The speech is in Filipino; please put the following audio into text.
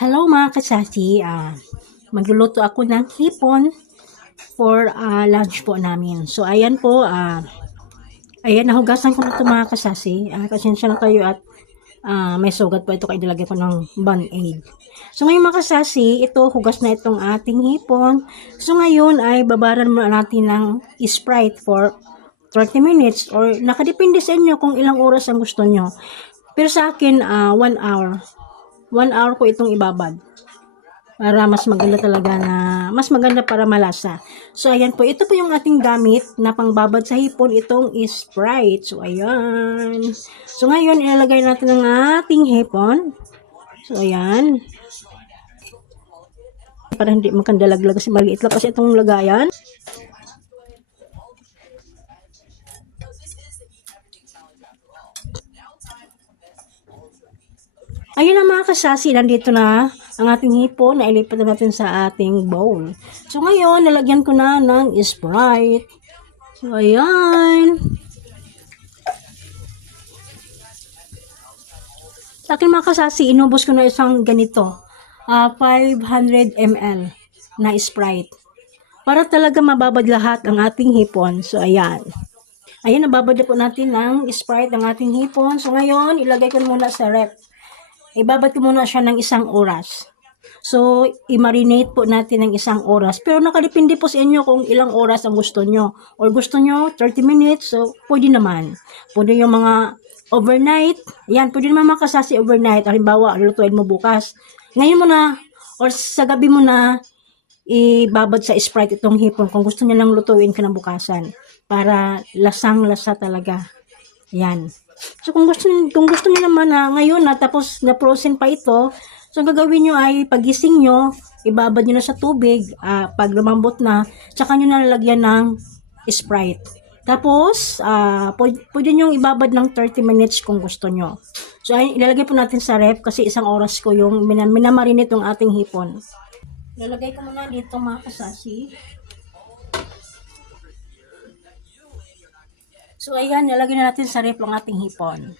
Hello mga kasasi, magluluto ako ng hipon for lunch po namin. So ayan po, ayan nahugasan ko na ito mga kasasi. Pasensya na kayo at may sugat po ito kaya nilagay ko ng Band-Aid. So ngayon mga kasasi, ito hugas na itong ating hipon. So ngayon ay babaran muna natin ng Sprite for 30 minutes or nakadepende sa inyo kung ilang oras ang gusto nyo. Pero sa akin, 1 hour. 1 hour ko itong ibabad para mas maganda talaga mas maganda para malasa. So ayan po, ito po yung ating gamit na pangbabad sa hipon, itong Sprite. So ayan. So ngayon ilalagay natin ang ating hipon. So ayan. Para hindi makandalaglag kasi maliit lang kasi itong lagayan. Ayun na mga kasasi, nandito na ang ating hipon na ilipat na natin sa ating bowl. So ngayon, nalagyan ko na ng Sprite. So ayan. Sa akin mga kasasi, inubos ko na isang ganito. 500 ml na Sprite. Para talaga mababad lahat ang ating hipon. So ayan. Ayan, nababad na po natin ng Sprite ang ating hipon. So ngayon, ilagay ko muna sa ref. Ibabad ko muna siya ng 1 oras. So, i-marinate po natin ng 1 oras. Pero nakadepende po sa inyo kung ilang oras ang gusto nyo. Or gusto nyo 30 minutes, so pwede naman. Pwede yung mga overnight. Yan, pwede naman makasasi overnight. Halimbawa, lutuin mo bukas. Ngayon mo na, or sa gabi mo na, ibabad sa Sprite itong hipon kung gusto nyo lang lutuin ka ng bukasan. Para lasang-lasa talaga. Yan. So kung gusto niyo naman na ngayon na tapos na frozen pa ito, so ang gagawin niyo ay pagising niyo, ibabad niyo na sa tubig, pag lumambot na, tsaka niyo nalalagyan ng Sprite. Tapos, pwede niyo ibabad ng 30 minutes kung gusto niyo. So ay ilalagay po natin sa ref kasi 1 oras ko yung minamarinate ng ating hipon. Ilalagay ko muna dito mga kasasi. So ayan, nilagay na natin sa ref ang ating hipon.